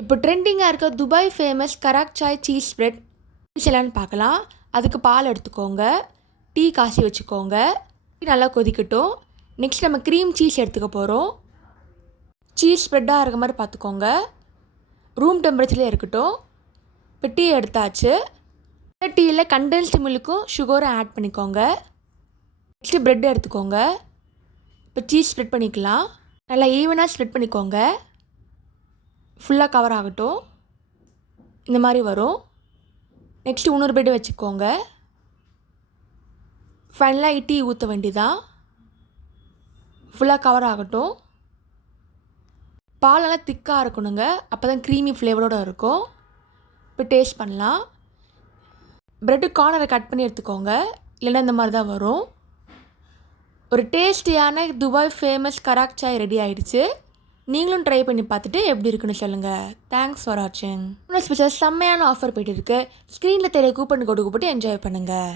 இப்போ ட்ரெண்டிங்காக இருக்க Dubai famous karak chai cheese spread செய்யலான்னு பார்க்கலாம். அதுக்கு பால் எடுத்துக்கோங்க, டீ காய்ச்சி வச்சுக்கோங்க, டீ நல்லா கொதிக்கட்டும். நெக்ஸ்ட் நம்ம க்ரீம் சீஸ் எடுத்துக்க போகிறோம். சீஸ் ஸ்ப்ரெட்டாக இருக்க மாதிரி பார்த்துக்கோங்க, ரூம் டெம்பரேச்சர்லேயே இருக்கட்டும். இப்போ டீ எடுத்தாச்சு. இந்த டீயில் கண்டென்ஸ்டு மில்க்கும் சுகரும் ஆட் பண்ணிக்கோங்க. நெக்ஸ்ட்டு ப்ரெட் எடுத்துக்கோங்க. இப்போ சீஸ் ஸ்ப்ரெட் பண்ணிக்கலாம். நல்லா ஈவனாக ஸ்ப்ரெட் பண்ணிக்கோங்க. ஃபுல்லாக கவர் ஆகட்டும். இந்த மாதிரி வரும். நெக்ஸ்ட்டு இன்னொரு ப்ரெட் வச்சுக்கோங்க. ஃபைனலாக டீ ஊற்ற வேண்டியதான். ஃபுல்லாக கவர் ஆகட்டும். பால் நல்லா திக்காக இருக்கணுங்க, அப்போ தான் க்ரீமி ஃப்ளேவரோடு இருக்கும். இப்போ டேஸ்ட் பண்ணலாம். ப்ரெட்டு கார்னரை கட் பண்ணி எடுத்துக்கோங்க, இல்லைன்னா இந்த மாதிரி தான் வரும். ஒரு டேஸ்டியான Dubai famous karak Sai ready ஆகிடுச்சு. நீங்களும் ட்ரை பண்ணி பார்த்துட்டு எப்படி இருக்குன்னு சொல்லுங்கள். தேங்க்ஸ் ஃபார் வாட்சிங். இன்னும் ஸ்பெஷல் செம்மையான ஆஃபர் போய்ட்டு இருக்கு. ஸ்க்ரீனில் தெரிய கூப்பன் கோடு போட்டு என்ஜாய் பண்ணுங்கள்.